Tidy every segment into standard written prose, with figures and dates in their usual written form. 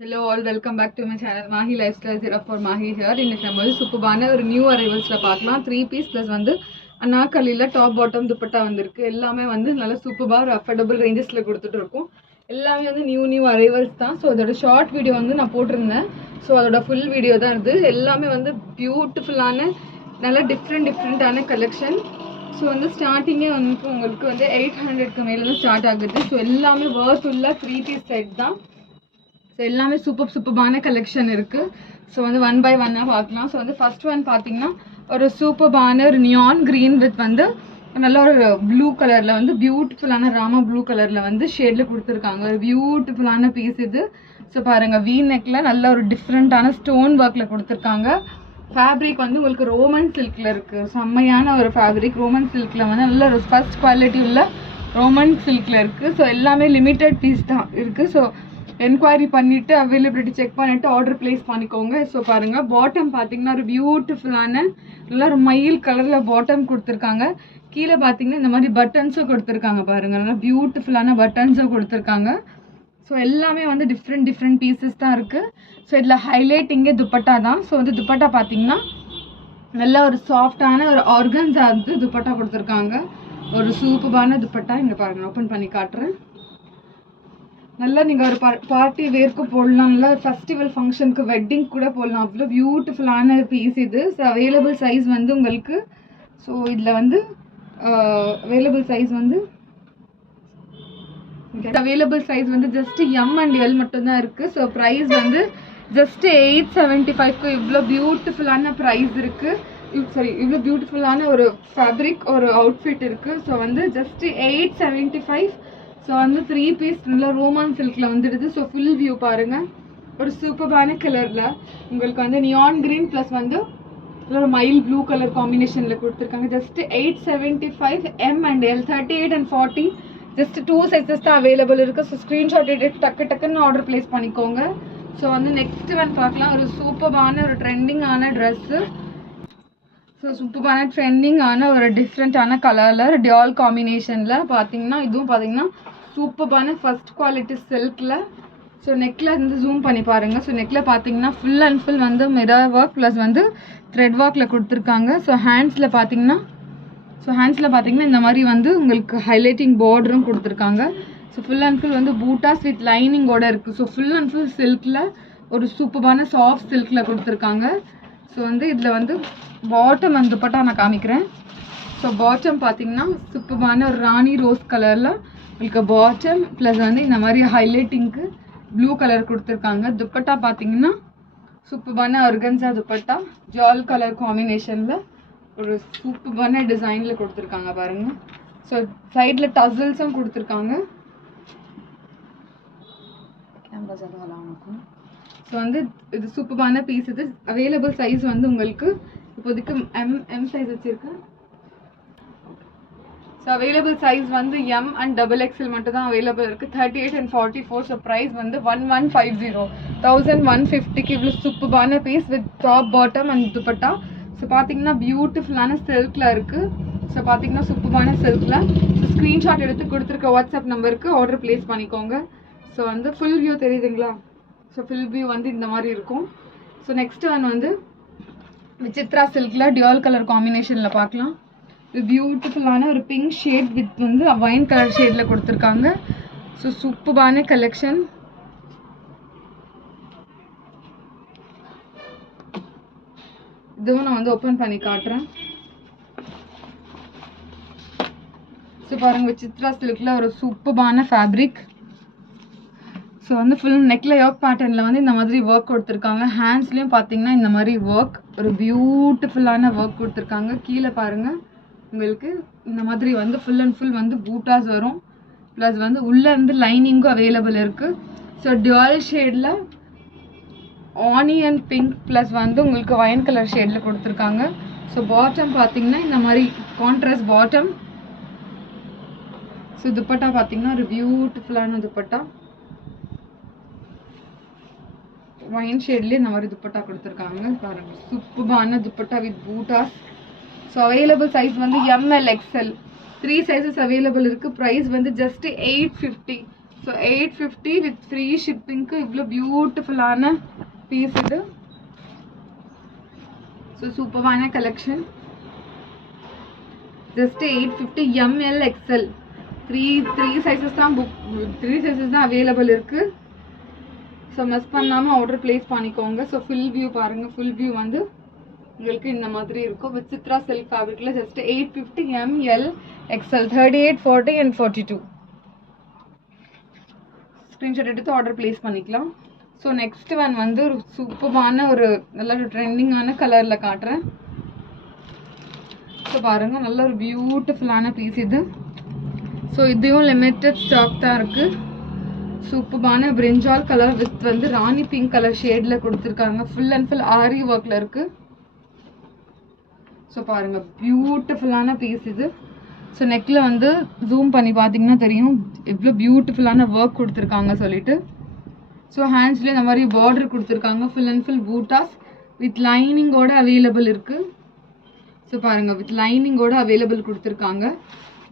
Hello all, welcome back to my channel Mahi Lifestyle 04 Mahi here. இன்னைக்கு நம்ம சூப்பரான ஒரு நியூ அரைவல்ஸ்ல பார்க்கலாம். 3 பீஸ் plus வந்து அனார்கலில டாப் பாட்டம் துப்பட்டா வந்திருக்கு. எல்லாமே வந்து நல்ல சூப்பரா ஒரு அஃபோர்டபிள் ரேஞ்சஸ்ல கொடுத்துட்டு இருக்கோம். எல்லாமே வந்து நியூ அரைவல்ஸ் தான். ஸோ அதோட ஷார்ட் வீடியோ வந்து நான் போட்டிருந்தேன். ஸோ அதோட ஃபுல் வீடியோ தான் இது. எல்லாமே வந்து பியூட்டிஃபுல்லான நல்ல டிஃப்ரெண்டான கலெக்ஷன். ஸோ வந்து ஸ்டார்டிங்கே வந்து உங்களுக்கு வந்து 800க்கு மேலே தான் ஸ்டார்ட் ஆகுது. ஸோ எல்லாமே வர்த்ஃபுல்லாக 3 பீஸ் செட் தான். ஸோ எல்லாமே சூப்பரான கலெக்ஷன் இருக்குது. ஸோ வந்து 1 by 1 பார்க்கலாம். ஸோ வந்து ஃபர்ஸ்ட் ஒன் பார்த்தீங்கன்னா ஒரு சூப்பரான ஒரு நியான் க்ரீன் வித் வந்து நல்ல ஒரு ப்ளூ கலரில் வந்து பியூட்டிஃபுல்லான ராமா ப்ளூ கலரில் வந்து ஷேடில் கொடுத்துருக்காங்க. ஒரு பியூட்டிஃபுல்லான பீஸ் இது. ஸோ பாருங்கள், வீ நெக்கில் நல்ல ஒரு டிஃப்ரெண்ட்டான ஸ்டோன் ஒர்க்கில் கொடுத்துருக்காங்க. ஃபேப்ரிக் வந்து உங்களுக்கு ரோமன் சில்கில் இருக்குது. செம்மையான ஒரு ஃபேப்ரிக். ரோமன் சில்கில் வந்து நல்ல ஒரு ஃபர்ஸ்ட் குவாலிட்டி உள்ள ரோமன் சில்கில் இருக்குது. ஸோ எல்லாமே லிமிட்டட் பீஸ் தான் இருக்குது. ஸோ என்கொயரி பண்ணிவிட்டு அவைலபிலிட்டி செக் பண்ணிவிட்டு ஆர்டர் ப்ளேஸ் பண்ணிக்கோங்க. ஸோ பாருங்கள், பாட்டம் பார்த்தீங்கன்னா ஒரு பியூட்டிஃபுல்லான நல்லா ஒரு மயில் கலரில் பாட்டம் கொடுத்துருக்காங்க. கீழே பார்த்தீங்கன்னா இந்த மாதிரி பட்டன்ஸும் கொடுத்துருக்காங்க. பாருங்கள், நல்லா பியூட்டிஃபுல்லான பட்டன்ஸும் கொடுத்துருக்காங்க. ஸோ எல்லாமே வந்து டிஃப்ரெண்ட் பீசஸ் தான் இருக்குது. ஸோ இதில் ஹைலைட்டிங்கே துப்பட்டா தான். ஸோ வந்து துப்பட்டா பார்த்தீங்கன்னா நல்லா ஒரு சாஃப்டான ஒரு ஆர்கன்ஸா வந்து துப்பட்டா கொடுத்துருக்காங்க. ஒரு சூப்பரான துப்பட்டா. இங்கே பாருங்கள், ஓப்பன் பண்ணி காட்டுறேன். நல்லா நீங்கள் ஒரு பார்ட்டி வேர்க்கு போடலாம், நல்லா ஃபெஸ்டிவல் ஃபங்க்ஷனுக்கு வெட்டிங் கூட போடலாம். அவ்வளோ பியூட்டிஃபுல்லான பீஸ் இது. ஸோ அவைலபிள் சைஸ் வந்து உங்களுக்கு ஸோ இதில் வந்து அவைலபிள் சைஸ் வந்து ஜஸ்ட் எம் அண்ட் எல் மட்டும்தான் இருக்குது. ஸோ ப்ரைஸ் வந்து ஜஸ்ட் 875க்கு இவ்வளோ பியூட்டிஃபுல்லான ப்ரைஸ் இருக்குது. இவ்வளோ பியூட்டிஃபுல்லான ஒரு ஃபேப்ரிக் ஒரு அவுட்ஃபிட் இருக்குது. ஸோ வந்து ஜஸ்ட் 875. ஸோ வந்து 3 பீஸ் நல்லா ரோமான் சில்கில் வந்துடுது. ஸோ ஃபுல் வியூ பாருங்கள். ஒரு சூப்பரான கலரில் உங்களுக்கு வந்து நியான் க்ரீன் ப்ளஸ் வந்து ஒரு மைல் ப்ளூ கலர் காம்பினேஷனில் கொடுத்துருக்காங்க. Just 875 M and L 38 and 40 just 2 sizes தான் அவைலபிள் இருக்குது. ஸோ ஸ்க்ரீன்ஷாட் எடுத்து டக்குன்னு ஆர்டர் ப்ளேஸ் பண்ணிக்கோங்க. ஸோ வந்து நெக்ஸ்ட் ஒன் பார்க்கலாம். ஒரு சூப்பரான ஒரு ட்ரெண்டிங்கான ட்ரெஸ்ஸு. ஸோ சூப்பரான ட்ரெண்டிங்கான ஒரு டிஃப்ரெண்ட்டான கலரில் டியால் காம்பினேஷனில் பார்த்தீங்கன்னா இதுவும் பார்த்தீங்கன்னா சூப்பரான ஃபர்ஸ்ட் குவாலிட்டி சில்கில். ஸோ நெக்கில் இருந்து ஜூம் பண்ணி பாருங்கள். ஸோ நெக்கில் பார்த்தீங்கன்னா ஃபுல் அண்ட் ஃபுல் வந்து மிரர் ஒர்க் ப்ளஸ் வந்து த்ரெட் ஒர்க்கில் கொடுத்துருக்காங்க. ஸோ ஹேண்ட்ஸில் பார்த்தீங்கன்னா இந்த மாதிரி வந்து உங்களுக்கு ஹைலைட்டிங் பார்டரும் கொடுத்துருக்காங்க. ஸோ ஃபுல் அண்ட் ஃபுல் வந்து பூட்டாஸ் வித் லைனிங்கோட இருக்குது. ஸோ ஃபுல் அண்ட் ஃபுல் சில்கில் ஒரு சூப்பரான சாஃப்ட் சில்கில் கொடுத்துருக்காங்க. ஸோ வந்து இதில் வந்து பாட்டம் வந்து துப்பட்டா நான் காமிக்கிறேன். ஸோ பாட்டம் பார்த்தீங்கன்னா சூப்பரான ஒரு ராணி ரோஸ் கலரில் உங்களுக்கு பாட்டம் ப்ளஸ் வந்து இந்த மாதிரி ஹைலைட்டிங்க்கு ப்ளூ கலர் கொடுத்துருக்காங்க. துப்பட்டா பார்த்தீங்கன்னா சூப்பரான ஆர்கன்ஸா துப்பட்டா ஜால் கலர் காம்பினேஷனில் ஒரு சூப்பரான டிசைனில் கொடுத்துருக்காங்க பாருங்கள். ஸோ சைடில் டசல்ஸும் கொடுத்துருக்காங்க. ஸோ வந்து இது சூப்பரான பீஸ். இது அவைலபிள் சைஸ் வந்து உங்களுக்கு இப்போதைக்கு எம் சைஸ் வச்சுருக்கேன். ஸோ அவைலபிள் சைஸ் வந்து எம் அண்ட் XXL மட்டும் தான் அவைலபிள் இருக்குது. 38 and 44. ஸோ ப்ரைஸ் வந்து 1150 இவ்வளோ சூப்பரான piece with top bottom and dupatta. So பார்த்தீங்கன்னா பியூட்டிஃபுல்லான சில்கில் இருக்குது. ஸோ பார்த்தீங்கன்னா சூப்பரான சில்கில். ஸோ ஸ்க்ரீன்ஷாட் எடுத்து கொடுத்துருக்க வாட்ஸ்அப் நம்பருக்கு ஆர்டர் ப்ளேஸ் பண்ணிக்கோங்க. ஸோ வந்து ஃபுல் வியூ தெரியுதுங்களா? ஸோ ஃபுல் வியூ வந்து இந்த மாதிரி இருக்கும். ஸோ நெக்ஸ்ட் ஒன் வந்து விசித்ரா சில்கில் டியால் கலர் காம்பினேஷனில் பார்க்கலாம். இது பியூட்டிஃபுல்லான ஒரு பிங்க் ஷேட் வித் வந்து வைன் கலர் ஷேடில் கொடுத்துருக்காங்க. ஸோ சூப்பரான கலெக்ஷன். இதுவும் நான் வந்து ஓப்பன் பண்ணி காட்டுறேன். ஸோ பாருங்கள், விசித்ரா சில்கில் ஒரு சூப்பரான ஃபேப்ரிக். ஸோ வந்து ஃபுல் நெக்கில் யோக் பேட்டர்னில் வந்து இந்த மாதிரி ஒர்க் கொடுத்துருக்காங்க. ஹேண்ட்ஸ்லேயும் பார்த்தீங்கன்னா இந்த மாதிரி ஒர்க் ஒரு பியூட்டிஃபுல்லான ஒர்க் கொடுத்துருக்காங்க. கீழே பாருங்கள், உங்களுக்கு இந்த மாதிரி வந்து ஃபுல் அண்ட் ஃபுல் வந்து பூட்டாஸ் வரும். ப்ளஸ் வந்து உள்ளே வந்து லைனிங்கும் அவைலபிள் இருக்குது. ஸோ டியூவல் ஷேடில் ஆனியன் பிங்க் ப்ளஸ் வந்து உங்களுக்கு வைன் கலர் ஷேடில் கொடுத்துருக்காங்க. ஸோ பாட்டம் பார்த்தீங்கன்னா இந்த மாதிரி கான்ட்ராஸ்ட் பாட்டம். ஸோ துப்பட்டா பார்த்தீங்கன்னா ஒரு பியூட்டிஃபுல்லான துப்பட்டா வைன் ஷேட்லேயே இந்த மாதிரி துப்பட்டா கொடுத்துருக்காங்க. பாருங்கள், சூப்பரான dupatta with buttas. So available size வந்து ML XL 3 சைஸஸ் அவைலபிள் இருக்குது. ப்ரைஸ் வந்து ஜஸ்ட் 850. ஸோ 850 வித் ஃப்ரீ ஷிப்பிங்க்கு இவ்வளோ பியூட்டிஃபுல்லான பீஸ் இது. ஸோ சூப்பரான collection. Just 850 ML XL three sizes தான் அவைலபிள் இருக்கு. ஸோ மிஸ் பண்ணாமல் ஆர்டர் பிளேஸ் பண்ணிக்கோங்க. ஸோ ஃபுல் வியூ பாருங்கள். ஃபுல் வியூ வந்து உங்களுக்கு இந்த மாதிரி இருக்கும். விசித்ரா சில்க் ஃபேப்ரிக்ல just 850 ML XL 38, 40 and 42. Screenshot எடுத்து ஆர்டர் பிளேஸ் பண்ணிக்கலாம். ஸோ நெக்ஸ்ட் ஒன் வந்து ஒரு சூப்பரான ஒரு நல்ல ஒரு ட்ரெண்டிங்கான கலரில் காட்டுறேன். ஸோ பாருங்கள், நல்ல ஒரு பியூட்டிஃபுல்லான பீஸ் இது. ஸோ இதையும் லிமிட்டட் ஸ்டாக் தான் இருக்குது. சூப்பரான பிரிஞ்சால் கலர் வித் வந்து ராணி பிங்க் கலர் ஷேடில் கொடுத்துருக்காங்க. ஃபுல் அண்ட் ஃபுல் ஆரி ஒர்க்கில் இருக்குது. ஸோ பாருங்கள், பியூட்டிஃபுல்லான பீஸ் இது. ஸோ நெக்கில் வந்து ஜூம் பண்ணி பார்த்தீங்கன்னா தெரியும் எவ்வளோ பியூட்டிஃபுல்லான ஒர்க் கொடுத்துருக்காங்க சொல்லிட்டு. ஸோ ஹேண்ட்ஸ்லேயே இந்த மாதிரி பார்டர் கொடுத்துருக்காங்க. Full and full buttas with லைனிங்கோட அவைலபிள் இருக்குது. ஸோ பாருங்கள், வித் லைனிங்கோட அவைலபிள் கொடுத்துருக்காங்க.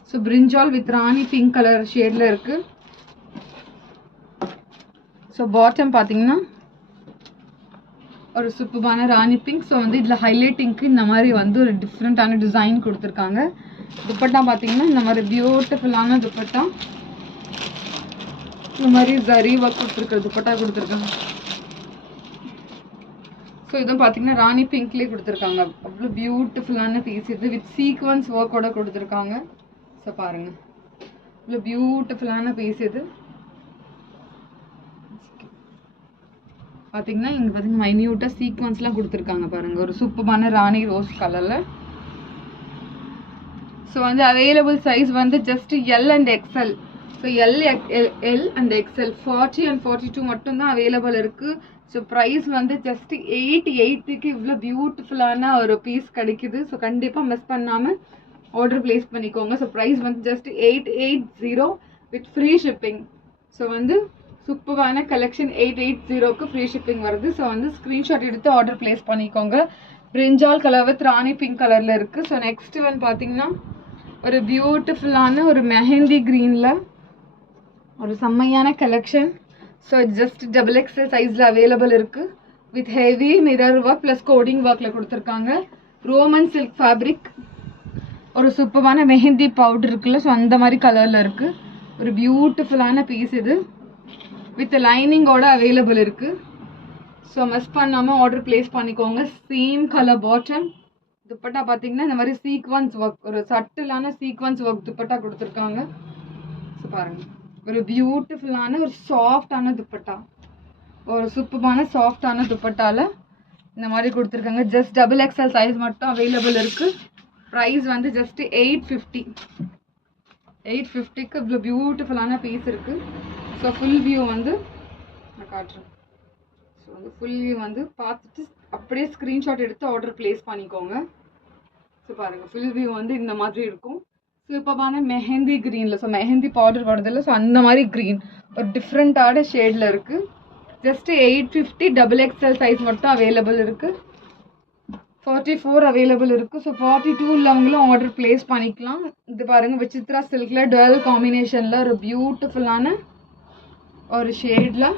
ஸோ பிரிஞ்சால் வித் ராணி பிங்க் கலர் ஷேடில் இருக்குது. ஸோ பாட்டம் பார்த்தீங்கன்னா ஒரு சூப்பரான ராணி பிங்க். ஸோ வந்து இதில் ஹைலைட்டிங்க்கு இந்த மாதிரி வந்து ஒரு டிஃப்ரெண்ட்டான டிசைன் கொடுத்துருக்காங்க. துப்பட்டா பார்த்தீங்கன்னா இந்த மாதிரி பியூட்டிஃபுல்லான துப்பட்டா, இந்த மாதிரி ஜரி ஒர்க் கொடுத்துருக்குற துப்பட்டா கொடுத்துருக்காங்க. ஸோ இதுவும் பார்த்தீங்கன்னா ராணி பிங்க்லேயே கொடுத்துருக்காங்க. அவ்வளோ பியூட்டிஃபுல்லான பீஸ் இது வித் சீக்வன்ஸ் ஒர்க்கோட கொடுத்துருக்காங்க. ஸோ பாருங்கள், இவ்வளோ பியூட்டிஃபுல்லான பீஸ் இது. பார்த்தீங்கன்னா இங்கே பார்த்தீங்கன்னா மைன்யூட்டாக சீக்வன்ஸ்லாம் கொடுத்துருக்காங்க பாருங்கள், ஒரு சூப்பரான ராணி ரோஸ் கலரில். ஸோ வந்து அவைலபிள் சைஸ் வந்து just L and XL. So L and XL 40 and 42 மட்டும்தான் அவைலபிள் இருக்குது. ஸோ ப்ரைஸ் வந்து ஜஸ்ட் 880க்கு இவ்வளோ பியூட்டிஃபுல்லான ஒரு பீஸ் கிடைக்குது. ஸோ கண்டிப்பாக மிஸ் பண்ணாமல் ஆர்டர் பிளேஸ் பண்ணிக்கோங்க. ஸோ ப்ரைஸ் வந்து just 880 with free shipping. So வந்து சூப்பரான கலெக்ஷன் 880க்கு ஃப்ரீ ஷிப்பிங் வருது. ஸோ வந்து ஸ்க்ரீன்ஷாட் எடுத்து ஆர்டர் பிளேஸ் பண்ணிக்கோங்க. பிரிஞ்சால் கலர் வித் ராணி பிங்க் கலரில் இருக்குது. ஸோ நெக்ஸ்ட் ஒன் பார்த்தீங்கன்னா ஒரு பியூட்டிஃபுல்லான ஒரு மெஹந்தி க்ரீனில் ஒரு செம்மையான கலெக்ஷன். ஸோ ஜஸ்ட் XXL சைஸில் அவைலபிள் இருக்குது with heavy mirror work plus coding ஒர்க்கில் கொடுத்துருக்காங்க. ரோமன் சில்க் ஃபேப்ரிக், ஒரு சூப்பரான மெஹந்தி பவுடர் இருக்குல்ல, ஸோ அந்த மாதிரி கலரில் இருக்குது. ஒரு பியூட்டிஃபுல்லான பீஸ் இது வித் லைனிங்கோட அவைலபிள் இருக்குது. ஸோ மிஸ் பண்ணாமல் ஆர்டர் பிளேஸ் பண்ணிக்கோங்க. Same colour bottom. துப்பட்டா பார்த்தீங்கன்னா இந்த மாதிரி சீக்வன்ஸ் ஒர்க், ஒரு சட்டிலான சீக்வன்ஸ் ஒர்க் துப்பட்டா கொடுத்துருக்காங்க. ஸோ பாருங்கள், ஒரு பியூட்டிஃபுல்லான ஒரு சாஃப்டான துப்பட்டா, ஒரு சூப்பரான சாஃப்டான துப்பட்டாவில் இந்த மாதிரி கொடுத்துருக்காங்க. ஜஸ்ட் XXL சைஸ் மட்டும் அவைலபிள் இருக்குது. ப்ரைஸ் வந்து ஜஸ்ட் 850க்கு இவ்வளோ பியூட்டிஃபுல்லான பீஸ் இருக்குது. ஸோ ஃபுல் வியூ வந்து நான் காட்டுறேன். ஸோ வந்து ஃபுல் வியூ வந்து பார்த்துட்டு அப்படியே ஸ்க்ரீன்ஷாட் எடுத்து ஆர்டர் பிளேஸ் பண்ணிக்கோங்க. ஸோ பாருங்கள், ஃபுல் வியூ வந்து இந்த மாதிரி இருக்கும். சூப்பரான மெஹந்தி க்ரீனில், ஸோ மெஹந்தி பவுடர் வருதில்ல, ஸோ அந்த மாதிரி க்ரீன் ஒரு டிஃப்ரெண்ட்டான ஷேடில் இருக்குது. ஜஸ்ட் 850 XXL சைஸ் மட்டும் அவைலபிள் இருக்குது. 44 அவைலபிள் இருக்குது. ஸோ 42 உள்ளவங்களும் ஆர்டர் பிளேஸ் பண்ணிக்கலாம். இது பாருங்கள், விசித்ரா சில்கில் டுவெல் காம்பினேஷனில் ஒரு பியூட்டிஃபுல்லான ஒரு ஷேடில்,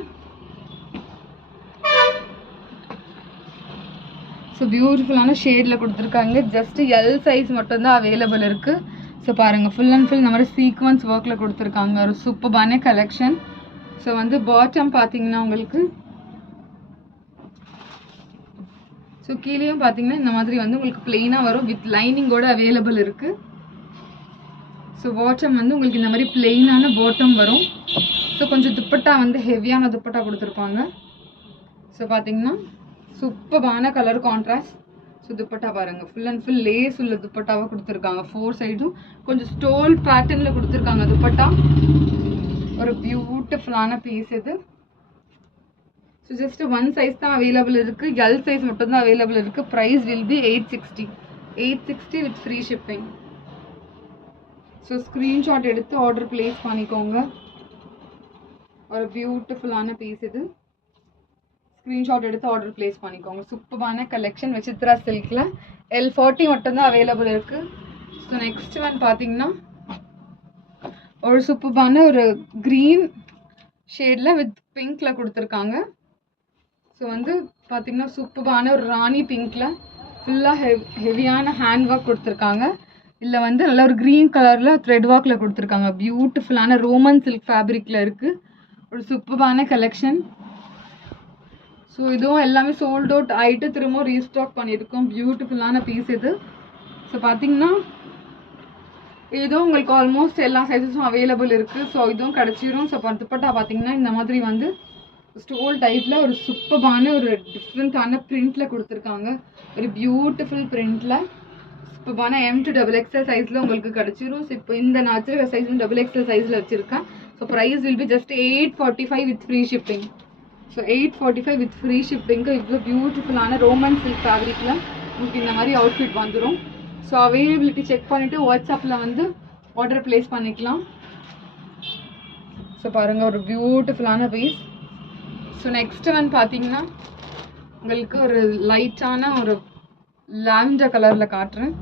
ஸோ பியூட்டிஃபுல்லான ஷேடில் கொடுத்துருக்காங்க. ஜஸ்ட் எல் சைஸ் மட்டும்தான் அவைலபிள் இருக்குது. ஸோ பாருங்கள், ஃபுல் அண்ட் ஃபுல் இந்த மாதிரி சீக்வன்ஸ் ஒர்க்கில் கொடுத்துருக்காங்க. ஒரு சூப்பரான கலெக்ஷன். ஸோ வந்து பாட்டம் பார்த்தீங்கன்னா உங்களுக்கு, ஸோ கீழேயும் பார்த்தீங்கன்னா இந்த மாதிரி வந்து உங்களுக்கு பிளெயினாக வரும் வித் லைனிங்கோட அவைலபிள் இருக்குது. ஸோ பாட்டம் வந்து உங்களுக்கு இந்த மாதிரி பிளெயினான பாட்டம் வரும். ஸோ கொஞ்சம் துப்பட்டா வந்து ஹெவியான துப்பட்டா கொடுத்துருப்பாங்க. ஸோ பார்த்தீங்கன்னா சூப்பரான கலர் கான்ட்ராஸ்ட். ஸோ துப்பட்டா பாருங்கள், ஃபுல் அண்ட் ஃபுல் லேஸ் உள்ள துப்பட்டாவை கொடுத்துருக்காங்க. 4 சைடும் கொஞ்சம் ஸ்டோல் பேட்டர்னில் கொடுத்துருக்காங்க துப்பட்டா. ஒரு பியூட்டிஃபுல்லான பீஸ் இது. ஸோ ஜஸ்ட் 1 சைஸ் தான் அவைலபிள் இருக்குது. எல் சைஸ் மட்டும் தான் அவைலபிள் இருக்குது. Price will be 860 with free shipping. So screenshot எடுத்து ஆர்டர் பிளேஸ் பண்ணிக்கோங்க. ஒரு பியூட்டிஃபுல்லான பீஸ் இது. ஸ்க்ரீன்ஷாட் எடுத்து ஆர்டர் பிளேஸ் பண்ணிக்கோங்க. சூப்பரான கலெக்ஷன் விசித்ரா சில்கில் L40 மட்டும்தான் அவைலபிள் இருக்குது. ஸோ நெக்ஸ்ட் ஒன் பார்த்தீங்கன்னா ஒரு சூப்பரான ஒரு க்ரீன் ஷேடில் வித் பிங்க்கில் கொடுத்துருக்காங்க. ஸோ வந்து பார்த்தீங்கன்னா சூப்பரான ஒரு ராணி பிங்க்கில் ஃபுல்லாக ஹெவியான ஹேண்ட் ஒர்க் கொடுத்துருக்காங்க. இதில் வந்து நல்ல ஒரு க்ரீன் கலரில் த்ரெட் ஒர்க்கில் கொடுத்துருக்காங்க. பியூட்டிஃபுல்லான ரோமன் சில்க் ஃபேப்ரிக்கில் இருக்குது. ஒரு சூப்பரான கலெக்ஷன். ஸோ இதுவும் எல்லாமே சோல்ட் அவுட் ஆகிட்டு திரும்ப ரீஸ்டாக் பண்ணியிருக்கோம். பியூட்டிஃபுல்லான பீஸ் இது. ஸோ பார்த்தீங்கன்னா இதுவும் உங்களுக்கு ஆல்மோஸ்ட் எல்லா சைஸஸும் அவைலபிள் இருக்குது. ஸோ இதுவும் கிடச்சிரும். ஸோ துப்பட்டா பார்த்தீங்கன்னா இந்த மாதிரி வந்து ஸ்டோல் டைப்பில் ஒரு சூப்பரான ஒரு டிஃப்ரெண்ட்டான பிரிண்டில் கொடுத்துருக்காங்க. ஒரு பியூட்டிஃபுல் பிரிண்டில் சூப்பரான M2XXL சைஸில் உங்களுக்கு கிடச்சிரும். ஸோ இப்போ இந்த நான் வச்சிருக்க சைஸ் XXL சைஸில் வச்சுருக்கேன். So price will be just 845 with free shipping. So 845 with free ஷிப்பிங்க்கு இவ்வளோ பியூட்டிஃபுல்லான ரோமன் சில்க் ஃபேப்ரிக்கில் உங்களுக்கு இந்த மாதிரி அவுட்ஃபிட் வந்துடும். ஸோ அவைலபிலிட்டி செக் பண்ணிவிட்டு வாட்ஸ்அப்பில் வந்து ஆர்டர் ப்ளேஸ் பண்ணிக்கலாம். ஸோ பாருங்கள் ஒரு பியூட்டிஃபுல்லான பீஸ். ஸோ நெக்ஸ்ட் வந்து பார்த்தீங்கன்னா உங்களுக்கு ஒரு லைட்டான ஒரு லாவெண்டர் கலரில் காட்டுறேன்.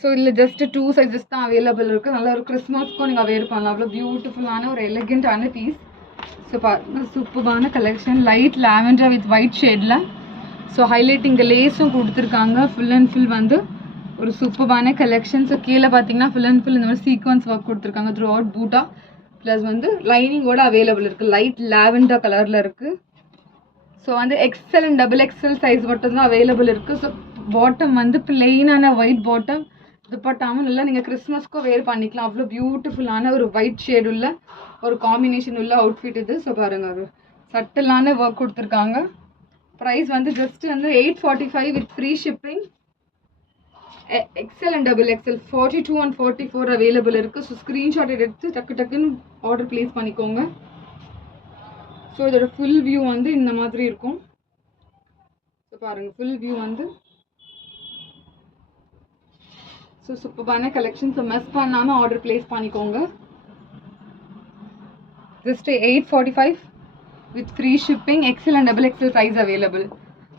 ஸோ இதில் ஜஸ்ட் 2 சைஸஸ் தான் அவைலபிள் இருக்குது. நல்ல ஒரு கிறிஸ்மஸ்க்கும் நீங்கள் வேர் பண்ணலாம். அவ்வளோ பியூட்டிஃபுல்லான ஒரு எலிகெண்டான பீஸ். ஸோ பாருங்கள் சூப்பரான collection. Light lavender with white ஷேடில். ஸோ ஹைலைட்டிங் லேஸும் கொடுத்துருக்காங்க. ஃபுல் அண்ட் ஃபுல் வந்து ஒரு சூப்பரான கலெக்ஷன். ஸோ கீழே பார்த்தீங்கன்னா ஃபுல் அண்ட் ஃபுல் இந்த மாதிரி சீக்வன்ஸ் ஒர்க் கொடுத்துருக்காங்க த்ரூ அவுட் பூட்டா. ப்ளஸ் வந்து லைனிங்கோட அவைலபிள் இருக்குது. லைட் லாவெண்டர் கலரில் இருக்குது. ஸோ வந்து XL அண்ட் XXL சைஸ் மட்டும் தான் அவைலபிள் இருக்குது. ஸோ பாட்டம் வந்து பிளெயினான ஒயிட் பாட்டம். துப்பட்டாமல் நல்லா நீங்கள் கிறிஸ்மஸ்க்கும் வேர் பண்ணிக்கலாம். அவ்வளோ பியூட்டிஃபுல்லான ஒரு ஒயிட் ஷேட் உள்ள ஒரு காம்பினேஷன் உள்ள அவுட்ஃபிட் இது. ஸோ பாருங்கள் ஒரு சட்டிலான ஒர்க் கொடுத்துருக்காங்க. ப்ரைஸ் வந்து ஜஸ்ட் வந்து 845 with free shipping. XL and XXL 42 and 44 available இருக்குது. ஸோ ஸ்க்ரீன்ஷாட் எடுத்து டக்குன்னு ஆர்டர் ப்ளேஸ் பண்ணிக்கோங்க. ஸோ இதோட ஃபுல் வியூ வந்து இந்த மாதிரி இருக்கும். ஸோ பாருங்கள் ஃபுல் வியூ வந்து ஸோ சூப்பரான கலெக்ஷன். ஸோ மிஸ் பண்ணாமல் ஆர்டர் ப்ளேஸ் பண்ணிக்கோங்க. Just 845 with free shipping. XL and XXL size available.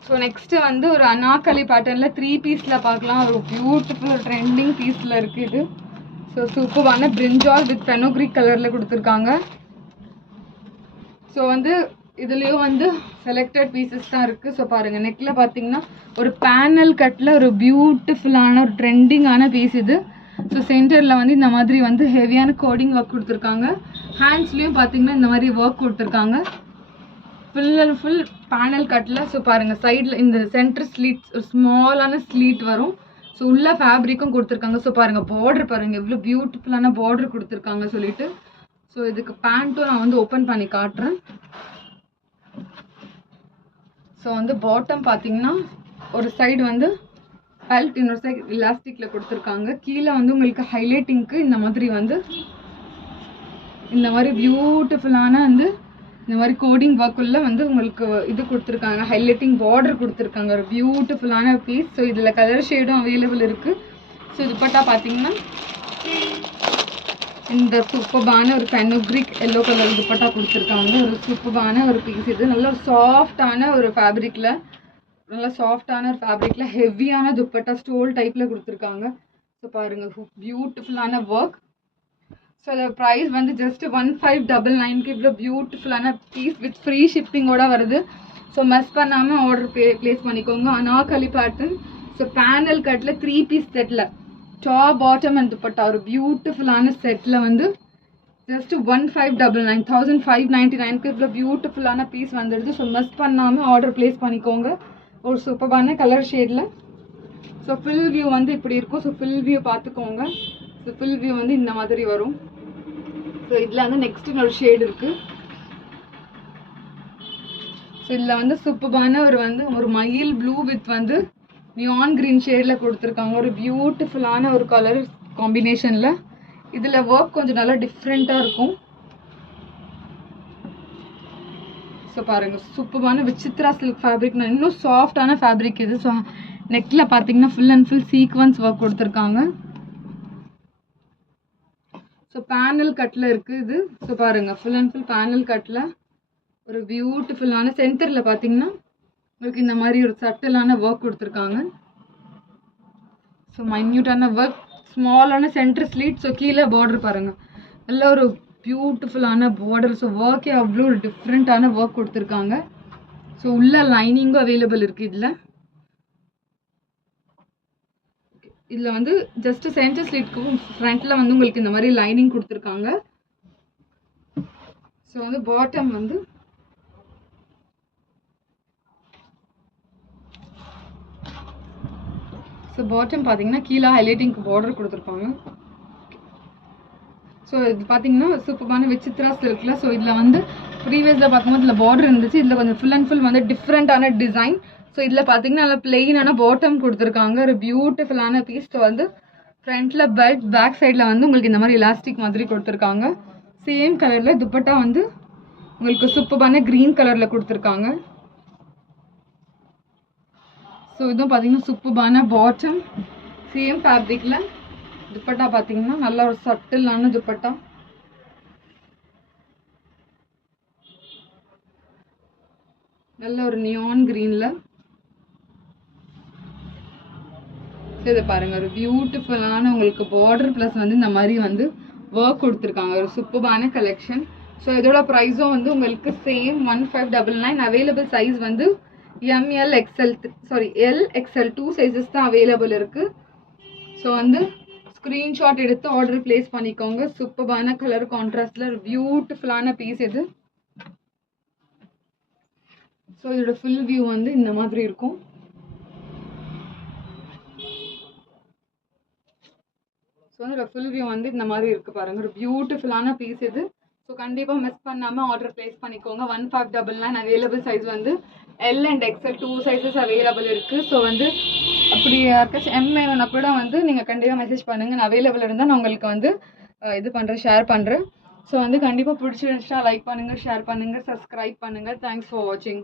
So next வந்து ஒரு அனார்கலி பேட்டர்னில் 3 பீஸில் பார்க்கலாம். ஒரு பியூட்டிஃபுல் ட்ரெண்டிங் பீஸில் இருக்குது இது. ஸோ சூப்பரான பிரிஞ்சால் வித் ஃபெனோக்ரிக் கலரில் கொடுத்துருக்காங்க. ஸோ வந்து இதுலேயும் வந்து செலக்டட் பீசஸ் தான் இருக்குது. ஸோ பாருங்கள் நெக்கில் பார்த்தீங்கன்னா ஒரு பேனல் கட்டில் ஒரு பியூட்டிஃபுல்லான ஒரு ட்ரெண்டிங்கான பீஸ் இது. ஸோ சென்டரில் வந்து இந்த மாதிரி வந்து ஹெவியான கோடிங் ஒர்க் கொடுத்துருக்காங்க. ஹேண்ட்ஸ்லேயும் பார்த்தீங்கன்னா இந்த மாதிரி ஒர்க் கொடுத்துருக்காங்க. ஃபுல் அண்ட் ஃபுல் பேனல் கட்டில். ஸோ பாருங்கள் சைடில் இந்த சென்டர் ஸ்லீட் ஒரு ஸ்மாலான ஸ்லீட் வரும். ஸோ உள்ள ஃபேப்ரிக்கும் கொடுத்துருக்காங்க. ஸோ பாருங்கள் பார்டர் பாருங்கள் எவ்வளோ பியூட்டிஃபுல்லான பார்டர் கொடுத்துருக்காங்க சொல்லிட்டு. ஸோ இதுக்கு பேண்ட்டும் நான் வந்து ஓப்பன் பண்ணி காட்டுறேன். ஸோ வந்து பாட்டம் பார்த்தீங்கன்னா ஒரு சைடு வந்து பெல்ட், இன்னொரு சைடு எலாஸ்டிக்கில் கொடுத்துருக்காங்க. கீழே வந்து உங்களுக்கு ஹைலைட்டிங்க்கு இந்த மாதிரி வந்து இந்த மாதிரி பியூட்டிஃபுல்லான வந்து இந்த மாதிரி கோடிங் ஒர்க்குள்ள வந்து உங்களுக்கு இது கொடுத்துருக்காங்க. ஹைலைட்டிங் பார்டர் கொடுத்துருக்காங்க. ஒரு பியூட்டிஃபுல்லான பீஸ். ஸோ இதில் கலர் ஷேடும் அவைலபிள் இருக்குது. ஸோ துப்பட்டா பார்த்தீங்கன்னா இந்த சூப்பரான ஒரு ஃபெனோக்ரிக் எல்லோ கலர் துப்பட்டா கொடுத்துருக்காங்க. ஒரு சூப்பரான ஒரு பீஸ் இது. நல்ல ஒரு சாஃப்டான ஒரு ஃபேப்ரிக்கில் ஹெவியான துப்பட்டா ஸ்டோல் டைப்பில் கொடுத்துருக்காங்க. ஸோ பாருங்கள் பியூட்டிஃபுல்லான ஒர்க். ஸோ அதோட ப்ரைஸ் வந்து ஜஸ்ட் 1599க்கு இவ்வளோ பியூட்டிஃபுல்லான பீஸ் வித் ஃப்ரீ ஷிப்பிங்கோட வருது. ஸோ மிஸ் பண்ணாமல் ஆர்டர் ப்ளேஸ் பண்ணிக்கோங்க. அனார்கலி பேட்டர்ன். ஸோ பேனல் கட்டில் 3 பீஸ் செட்டில் டாப் பாட்டம் அண்ட் துப்பட்டா ஒரு பியூட்டிஃபுல்லான செட்டில் வந்து ஜஸ்ட் 1599க்கு இவ்வளோ பியூட்டிஃபுல்லான பீஸ் வந்துடுது. ஸோ மிஸ் பண்ணாமல் ஆர்டர் ப்ளேஸ் பண்ணிக்கோங்க. ஒரு சூப்பரான கலர் ஷேடில். ஸோ ஃபுல் வியூ வந்து இப்படி இருக்கும். ஸோ ஃபுல் வியூ பார்த்துக்கோங்க. ஸோ ஃபுல் வியூ வந்து இந்த மாதிரி வரும். ஸோ இதில் வந்து நெக்ஸ்ட் ஒரு ஷேட் இருக்குது. ஸோ இதில் வந்து சூப்பரான ஒரு மயில் ப்ளூ வித் வந்து நியான் கிரீன் ஷேடில் கொடுத்துருக்காங்க. ஒரு பியூட்டிஃபுல்லான ஒரு கலர் காம்பினேஷனில். இதில் ஒர்க் கொஞ்சம் நல்லா டிஃப்ரெண்ட்டாக இருக்கும். ஸோ பாருங்கள் சூப்பரான விசித்ரா சில்க் ஃபேப்ரிக். இன்னும் சாஃப்டான ஃபேப்ரிக் இது. ஸோ நெக்கில் பார்த்தீங்கன்னா full and full sequence work கொடுத்துருக்காங்க. ஸோ பேனல் கட்டில் இருக்குது இது. ஸோ பாருங்கள் ஃபுல் அண்ட் ஃபுல் பேனல் கட்டில் ஒரு பியூட்டிஃபுல்லான சென்டரில் பார்த்தீங்கன்னா உங்களுக்கு இந்த மாதிரி ஒரு சட்டிலான ஒர்க் கொடுத்துருக்காங்க. ஸோ மைன்யூட்டான ஒர்க், ஸ்மாலான சென்டர் ஸ்லீட். ஸோ கீழே பார்டர் பாருங்கள் நல்ல ஒரு பியூட்டிஃபுல்லான பார்டர். ஸோ ஒர்க்கே அவ்வளோ ஒரு டிஃப்ரெண்ட்டான ஒர்க் கொடுத்துருக்காங்க. ஸோ உள்ள லைனிங்கும் அவைலபிள் இருக்குது இதில். இதில் வந்து ஜஸ்ட் சென்டர் ஸ்லிட்க்கும் ஃப்ரண்ட்டில் வந்து உங்களுக்கு இந்த மாதிரி லைனிங் கொடுத்துருக்காங்க. ஸோ வந்து பாட்டம் வந்து பார்த்தீங்கன்னா கீழே ஹைலைட்டிங்க்கு பார்டர் கொடுத்துருப்பாங்க. ஸோ இது பார்த்தீங்கன்னா சூப்பரான விசித்ரா சில்க்ல. ஸோ இதில் வந்து ப்ரீவியஸில் பார்க்கும்போது இதில் பார்டர் இருந்துச்சு. இதில் கொஞ்சம் ஃபுல் அண்ட் ஃபுல் வந்து டிஃப்ரெண்ட்டான டிசைன். ஸோ இதில் பார்த்தீங்கன்னா நல்லா பிளெயினான பாட்டம் கொடுத்துருக்காங்க. ஒரு பியூட்டிஃபுல்லான பீஸ். வந்து ஃப்ரண்ட்டில் பெல்ட், பேக் சைடில் வந்து உங்களுக்கு இந்த மாதிரி எலாஸ்டிக் மாதிரி கொடுத்துருக்காங்க. சேம் கலரில் துப்பட்டா வந்து உங்களுக்கு சூப்பரான க்ரீன் கலரில் கொடுத்துருக்காங்க. ஸோ இதுவும் பார்த்தீங்கன்னா சூப்பரான பாட்டம், சேம் ஃபேப்ரிக்கில். துப்பட்டா பார்த்தீங்கன்னா நல்ல ஒரு சட்டிலான துப்பட்டா. நல்ல ஒரு நியான் கிரீன்ல. இதை பாருங்க, ஒரு பியூட்டிஃபுல்லான உங்களுக்கு பார்டர் பிளஸ் வந்து இந்த மாதிரி வந்து ஒர்க் கொடுத்துருக்காங்க. ஒரு சூப்பரான கலெக்ஷன். ஸோ இதோட ப்ரைஸும் வந்து உங்களுக்கு சேம் 1599. அவைலபிள் சைஸ் வந்து ML XL L XL 2 sizes தான் அவைலபிள் இருக்கு. ஸோ வந்து ஸ்க்ரீன்ஷாட் எடுத்து ஆர்டர் பிளேஸ் பண்ணிக்கோங்க. சூப்பரான கலர் கான்ட்ராஸ்ட்ல ஒரு பியூட்டிஃபுல்லான பீஸ் இது. ஸோ இதோட ஃபுல் வியூ வந்து இந்த மாதிரி இருக்கும். ஸோ இதோட ஃபுல் வியூ வந்து இந்த மாதிரி இருக்கு பாருங்க. ஒரு பியூட்டிஃபுல்லான பீஸ் இது. ஸோ கண்டிப்பாக மிஸ் பண்ணாமல் ஆர்டர் பிளேஸ் பண்ணிக்கோங்க. 1599. அவைலபிள் சைஸ் வந்து L and XL 2 sizes available இருக்குது. ஸோ வந்து அப்படி யாருக்காச்சும் M வேணும்னா கூட வந்து நீங்கள் கண்டிப்பாக மெசேஜ் பண்ணுங்கள். நான் அவைலபிள் இருந்தால் நான் உங்களுக்கு வந்து இது பண்ணுறேன், ஷேர் பண்ணுறேன். ஸோ வந்து கண்டிப்பாக பிடிச்சிருந்துச்சுன்னா லைக் பண்ணுங்கள், ஷேர் பண்ணுங்கள், சப்ஸ்கிரைப் பண்ணுங்கள். தேங்க்ஸ் ஃபார் வாட்சிங்.